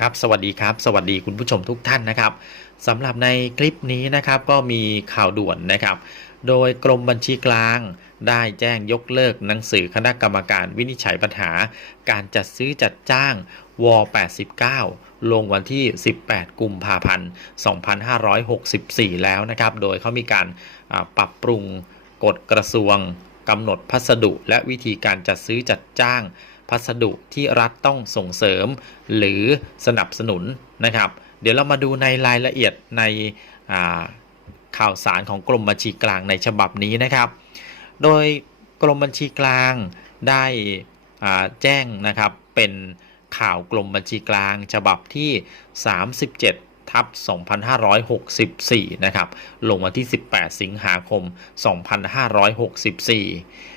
ครับสวัสดีครับสวัสดีคุณผู้ชมทุกท่านนะครับสำหรับในคลิปนี้นะครับก็มีข่าวด่วนนะครับ โดยกรมบัญชีกลาง ได้แจ้งยกเลิกหนังสือคณะกรรมการวินิจฉัยปัญหา การจัดซื้อจัดจ้างว89 ลงวันที่ 18 กุมภาพันธ์ 2564 แล้วนะครับ โดยเขามีการปรับปรุงกฎกระทรวงกำหนดพัสดุและวิธีการจัดซื้อจัดจ้าง พัสดุที่รัฐต้องส่งเสริม หรือสนับสนุนนะครับ เดี๋ยวเรามาดูในรายละเอียดในข่าวสารของกรมบัญชีกลางในฉบับนี้นะครับ โดยกรมบัญชีกลางได้แจ้งนะครับเป็นข่าวกรมบัญชีกลางฉบับที่ 37 ทับ 2564 นะครับ ลงวันที่ 18 สิงหาคม 2564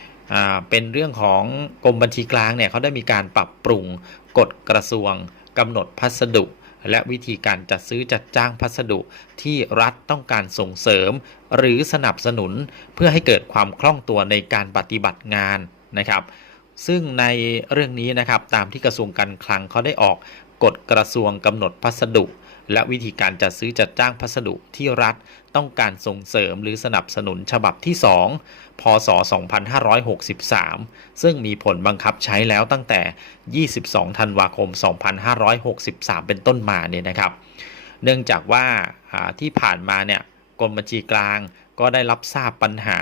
เป็นเรื่องของกรมบัญชีกลางเนี่ยเขาได้มีการปรับปรุงกฎกระทรวงกำหนดพัสดุ และวิธีการจัดซื้อจัดจ้างพัสดุที่รัฐต้องการส่งเสริม หรือสนับสนุนเพื่อให้เกิดความคล่องตัวในการปฏิบัติงานนะครับ ซึ่งในเรื่องนี้นะครับตามที่กระทรวงการคลังเขาได้ออกกฎกระทรวงกำหนดพัสดุ และวิธีการจัดซื้อจัดจ้างพัสดุที่รัฐต้องการส่งเสริมหรือสนับสนุนฉบับที่ 2 พศ 2563 ซึ่งมีผลบังคับใช้แล้วตั้งแต่ 22 ธันวาคม 2563 เป็นต้นมาเนี่ยนะครับ เนื่องจากว่าอ่าที่ผ่านมาเนี่ยกรมบัญชีกลางก็ได้รับทราบปัญหา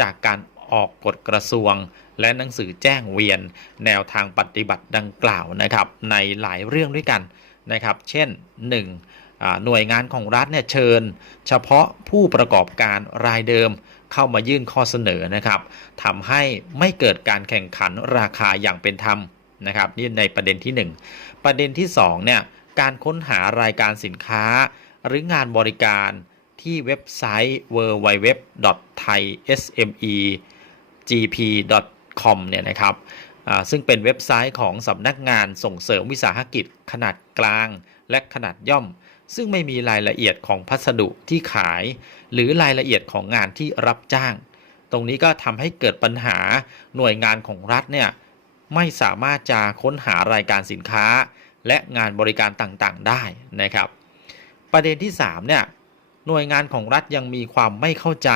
จากการออกกฎกระทรวง และหนังสือแจ้งเวียน แนวทางปฏิบัติดังกล่าวนะครับ ในหลายเรื่องด้วยกัน นะครับ เช่น 1. อ่าหน่วยงานของรัฐเนี่ยเชิญ เฉพาะผู้ประกอบการรายเดิมเข้ามายื่นข้อเสนอนะครับทำให้ไม่เกิดการแข่งขันราคาอย่างเป็นธรรมนะครับนี่ในประเด็นที่ 1 ประเด็นที่2เนี่ยการค้นหารายการสินค้า หรืองานบริการที่เว็บไซต์ www.thaismegp.com เนี่ยนะครับ ซึ่งเป็นเว็บไซต์ของสำนักงานส่งเสริมวิสาหกิจขนาดกลางและขนาดย่อม ซึ่งไม่มีรายละเอียดของพัสดุที่ขาย หรือรายละเอียดของงานที่รับจ้าง ตรงนี้ก็ทำให้เกิดปัญหาหน่วยงานของรัฐเนี่ยไม่สามารถจะค้นหารายการสินค้า และงานบริการต่างๆ ได้นะครับ ประเด็นที่3เนี่ยหน่วยงานของรัฐยังมีความไม่เข้าใจ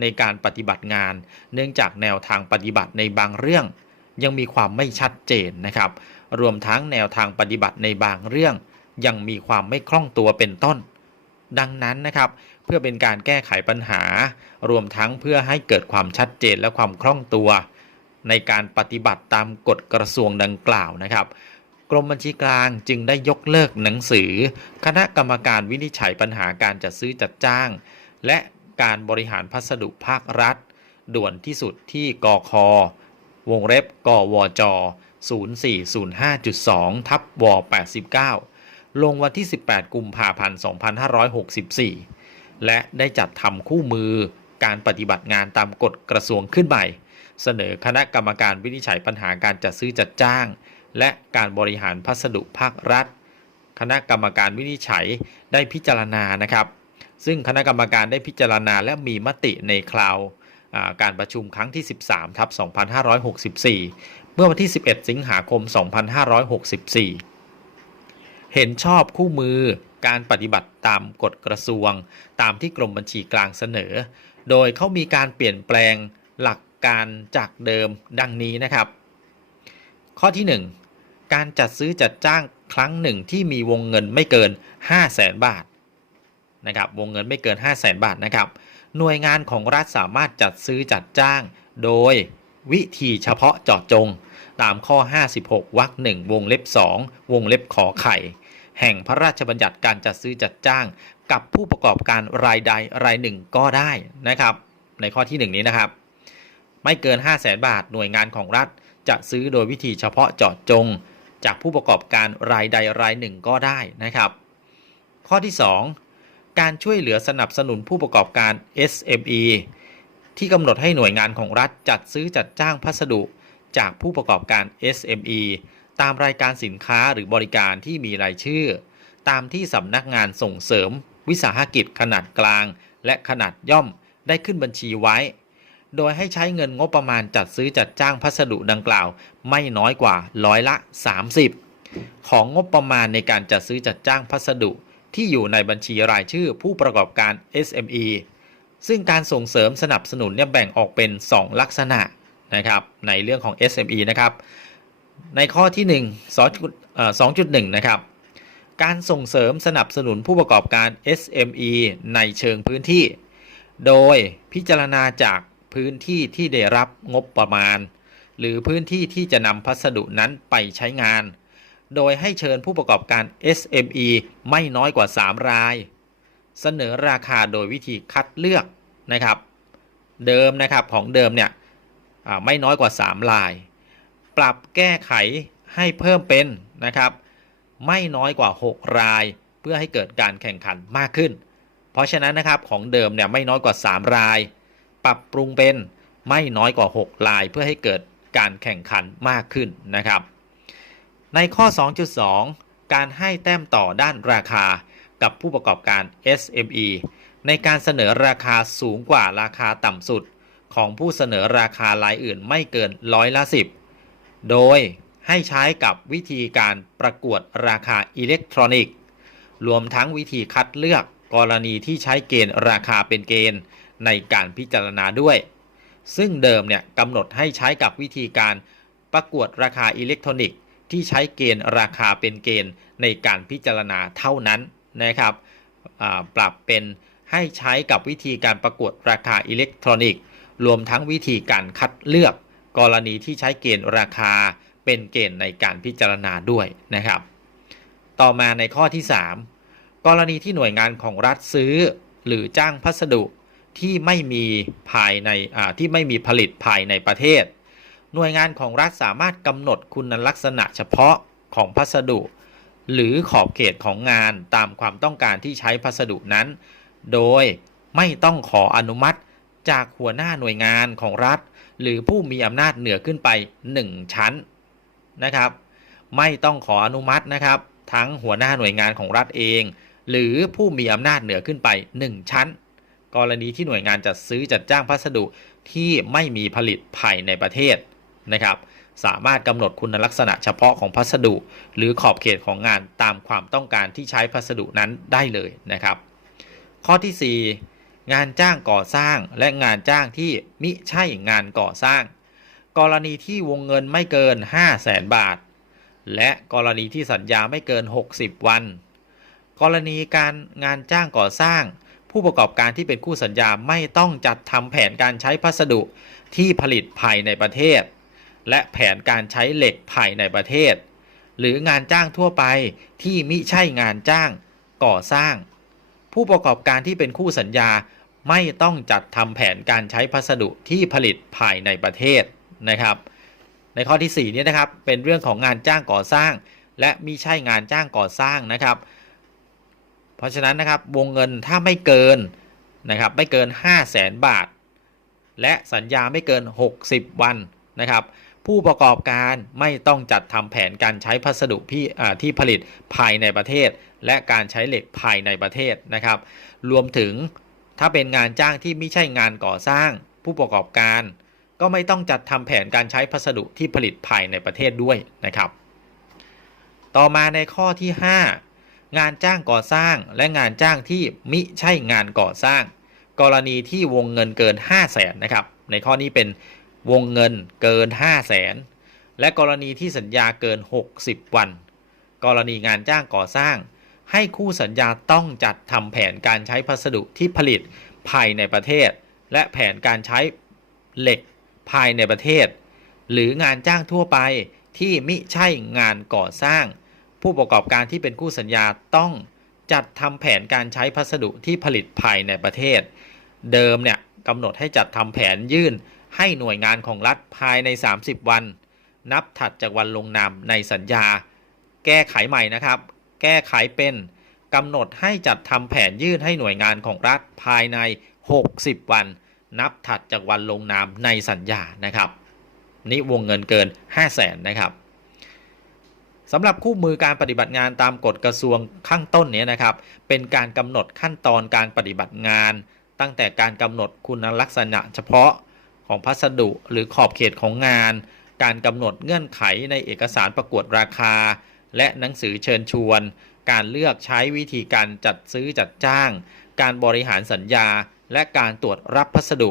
ในการปฏิบัติงาน เนื่องจากแนวทางปฏิบัติในบางเรื่อง ยังมีความไม่ชัดเจนนะครับ รวมทั้งแนวทางปฏิบัติในบางเรื่อง ยังมีความไม่คล่องตัวเป็นต้น ดังนั้นนะครับ เพื่อเป็นการแก้ไขปัญหา รวมทั้งเพื่อให้เกิดความชัดเจนและความคล่องตัว ในการปฏิบัติตามกฎกระทรวงดังกล่าวนะครับกรมบัญชีกลางจึงได้ยกเลิกหนังสือ คณะกรรมการวินิจฉัยปัญหาการจัดซื้อจัดจ้าง และการบริหารพัสดุภาครัฐ ด่วนที่สุดที่กค วงเล็บกวจ 0405.2 ทับว89 ลงวันที่ 18 กุมภาพันธ์ 2564 และได้จัดทำคู่มือการปฏิบัติงานตามกฎกระทรวงขึ้นใหม่ เสนอคณะกรรมการวินิจฉัยปัญหาการจัดซื้อจัดจ้าง และการบริหารพัสดุภาครัฐ คณะกรรมการวินิจฉัยได้พิจารณานะครับ ซึ่งคณะกรรมการได้พิจารณาและมีมติในคราว การประชุมครั้งที่ 13ทับ2564 เมื่อวันที่ 11 สิงหาคม 2564 เห็นชอบคู่มือการปฏิบัติตามกฎกระทรวง ตามที่กรมบัญชีกลางเสนอ โดยเขามีการเปลี่ยนแปลงหลักการจากเดิมดังนี้นะครับ ข้อที่ 1 การจัดซื้อจัดจ้างครั้งหนึ่งที่มีวงเงินไม่เกิน 5 0 0แสนบาทนะครับวงเงินไม่เกิน 5 0 0แสนบาทนะครับ หน่วยงานของรัฐสามารถจัดซื้อจัดจ้าง โดยวิธีเฉพาะเจาะจง ตามข้อ 56วรรคหนึ่งวงเล็บ2วงเล็บขอไข่ แห่งพระราชบัญญัติการจัดซื้อจัดจ้าง กับผู้ประกอบการรายใดรายหนึ่งก็ได้นะครับ ในข้อที่ 1 นี้นะครับ ไม่เกิน 5 0 0แสนบาทหน่วยงานของรัฐจะซื้อโดยวิธีเฉพาะเจาะจง จากผู้ประกอบการรายใดรายหนึ่งก็ได้นะครับ ข้อที่ 2 การช่วยเหลือสนับสนุนผู้ประกอบการ SME ที่กำหนดให้หน่วยงานของรัฐจัดซื้อจัดจ้างพัสดุ จากผู้ประกอบการ SME ตามรายการสินค้าหรือบริการที่มีรายชื่อ ตามที่สำนักงานส่งเสริม วิสาหกิจขนาดกลาง และขนาดย่อมได้ขึ้นบัญชีไว้ โดยให้ใช้เงินงบประมาณจัดซื้อจัดจ้างพัสดุดังกล่าว ไม่น้อยกว่าร้อยละ 30 ของงบประมาณในการจัดซื้อจัดจ้างพัสดุ ที่อยู่ในบัญชีรายชื่อผู้ประกอบการ SME ซึ่งการส่งเสริมสนับสนุนเนี่ยแบ่งออกเป็น 2 ลักษณะนะครับในเรื่องของ SME นะครับ ในข้อที่ 1 2.1 นะครับ การส่งเสริมสนับสนุนผู้ประกอบการ SME ในเชิงพื้นที่ โดยพิจารณาจากพื้นที่ที่ได้รับงบประมาณ หรือพื้นที่ที่จะนำพัสดุนั้นไปใช้งาน โดยให้เชิญผู้ประกอบการ SME ไม่น้อยกว่า 3 ราย เสนอราคาโดยวิธีคัดเลือกนะครับ เดิมนะครับของเดิมเนี่ยไม่น้อยกว่า 3 ราย ปรับแก้ไขให้เพิ่มเป็นนะครับ ไม่น้อยกว่า 6 ราย เพื่อให้เกิดการแข่งขันมากขึ้น เพราะฉะนั้นนะครับของเดิมเนี่ยไม่น้อยกว่า 3 ราย ปรับปรุงเป็นไม่น้อยกว่า 6 ราย เพื่อให้เกิดการแข่งขันมากขึ้นนะครับ ในข้อ 2.2 การให้แต้มต่อด้านราคากับผู้ประกอบการ SME ในการเสนอราคาสูงกว่าราคาต่ำสุด ของผู้เสนอราคารายอื่นไม่เกินร้อยละ 10 โดยให้ใช้กับวิธีการประกวดราคาอิเล็กทรอนิกส์ รวมทั้งวิธีคัดเลือกกรณีที่ใช้เกณฑ์ราคาเป็นเกณฑ์ในการพิจารณาด้วย ซึ่งเดิมเนี่ยกำหนดให้ใช้กับวิธีการประกวดราคาอิเล็กทรอนิกส์ ที่ใช้เกณฑ์ราคาเป็นเกณฑ์ในการพิจารณาเท่านั้นนะครับปรับเป็นให้ใช้กับวิธีการประกวดราคาอิเล็กทรอนิกส์ รวมทั้งวิธีการคัดเลือก กรณีที่ใช้เกณฑ์ราคาเป็นเกณฑ์ในการพิจารณาด้วยนะครับ ต่อมาในข้อที่ 3 กรณีที่หน่วยงานของรัฐซื้อ หรือจ้างพัสดุที่ไม่มีภายในที่ไม่มีผลิตภายในประเทศ หน่วยงานของรัฐสามารถกำหนดคุณลักษณะเฉพาะของพัสดุ หรือขอบเขตของงานตามความต้องการที่ใช้พัสดุนั้น โดยไม่ต้องขออนุมัติจากหัวหน้าหน่วยงานของรัฐ หรือผู้มีอำนาจเหนือขึ้นไป 1 ชั้นนะครับ ไม่ต้องขออนุมัตินะครับ ทั้งหัวหน้าหน่วยงานของรัฐเอง หรือผู้มีอำนาจเหนือขึ้นไป 1 ชั้น กรณีที่หน่วยงานจัดซื้อจัดจ้างพัสดุที่ไม่มีผลิตภายในประเทศ นะครับ สามารถกำหนดคุณลักษณะเฉพาะของพัสดุ หรือขอบเขตของงานตามความต้องการที่ใช้พัสดุนั้นได้เลยนะครับ ข้อที่ 4 งานจ้างก่อสร้างและงานจ้างที่มิใช่งานก่อสร้าง กรณีที่วงเงินไม่เกิน 5 0 0แสนบาท และกรณีที่สัญญาไม่เกิน 60 วัน กรณีการงานจ้างก่อสร้างผู้ประกอบการที่เป็นคู่สัญญาไม่ต้องจัดทำแผนการใช้พัสดุที่ผลิตภายในประเทศ และแผนการใช้เหล็กภายในประเทศ หรืองานจ้างทั่วไปที่มิใช่งานจ้างก่อสร้าง ผู้ประกอบการที่เป็นคู่สัญญาไม่ต้องจัดทำแผนการใช้พัสดุที่ผลิตภายในประเทศนะครับ ในข้อที่4นี้นะครับเป็นเรื่องของงานจ้างก่อสร้าง และมิใช่งานจ้างก่อสร้างนะครับ เพราะฉะนั้นนะครับวงเงินถ้าไม่เกินนะครับไม่เกิน 5 0 0แสนบาท และสัญญาไม่เกิน 60 วันนะครับ ผู้ประกอบการไม่ต้องจัดทำแผนการใช้พัสดุที่ที่ผลิตภายในประเทศ และการใช้เหล็กภายในประเทศนะครับ รวมถึงถ้าเป็นงานจ้างที่ไม่ใช่งานก่อสร้าง ผู้ประกอบการ ก็ไม่ต้องจัดทำแผนการใช้พัสดุที่ผลิตภายในประเทศด้วยนะครับ ต่อมาในข้อที่ 5 งานจ้างก่อสร้างและงานจ้างที่มิใช่งานก่อสร้าง กรณีที่วงเงินเกิน 5 0 0แสนนะครับในข้อนี้เป็น วงเงินเกิน 5 0 0แสนและกรณีที่สัญญาเกิน 60 วัน กรณีงานจ้างก่อสร้าง ให้คู่สัญญาต้องจัดทำแผนการใช้พัสดุที่ผลิตภายในประเทศ และแผนการใช้เหล็กภายในประเทศ หรืองานจ้างทั่วไปที่มิใช่งานก่อสร้าง ผู้ประกอบการที่เป็นคู่สัญญาต้องจัดทำแผนการใช้พัสดุที่ผลิตภายในประเทศ เดิมเนี่ยกำหนดให้จัดทำแผนยื่น ให้หน่วยงานของรัฐภายใน 30 วัน นับถัดจากวันลงนามในสัญญา แก้ไขใหม่นะครับ แก้ไขเป็นกำหนดให้จัดทำแผนยื่นให้หน่วยงานของรัฐภายใน 60 วัน นับถัดจากวันลงนามในสัญญานะครับ นี่วงเงินเกิน 5 0 0แสนนะครับสำหรับคู่มือการปฏิบัติงานตามกฎกระทรวงข้างต้นนี้นะครับ เป็นการกำหนดขั้นตอนการปฏิบัติงาน ตั้งแต่การกำหนดคุณลักษณะเฉพาะ ของพัสดุหรือขอบเขตของงาน การกำหนดเงื่อนไขในเอกสารประกวดราคา และหนังสือเชิญชวน การเลือกใช้วิธีการจัดซื้อจัดจ้าง การบริหารสัญญา และการตรวจรับพัสดุ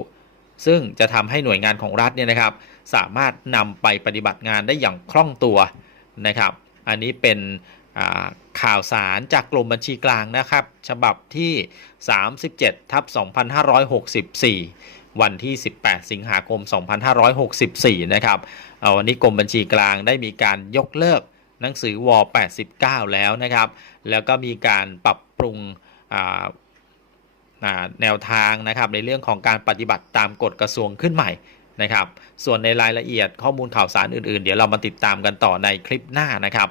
ซึ่งจะทำให้หน่วยงานของรัฐเนี่ยนะครับ สามารถนำไปปฏิบัติงานได้อย่างคล่องตัวนะครับ อันนี้เป็นข่าวสารจากกรมบัญชีกลางนะครับ ฉบับที่ 37ทับ2564 วันที่ 18 สิงหาคม 2564 นะครับวันนี้กรมบัญชีกลางได้มีการยกเลิกหนังสือว89 แล้วนะครับ แล้วก็มีการปรับปรุงแนวทางนะครับในเรื่องของการปฏิบัติตามกฎกระทรวงขึ้นใหม่นะครับ ส่วนในรายละเอียดข้อมูลข่าวสารอื่นๆ เดี๋ยวเรามาติดตามกันต่อในคลิปหน้านะครับ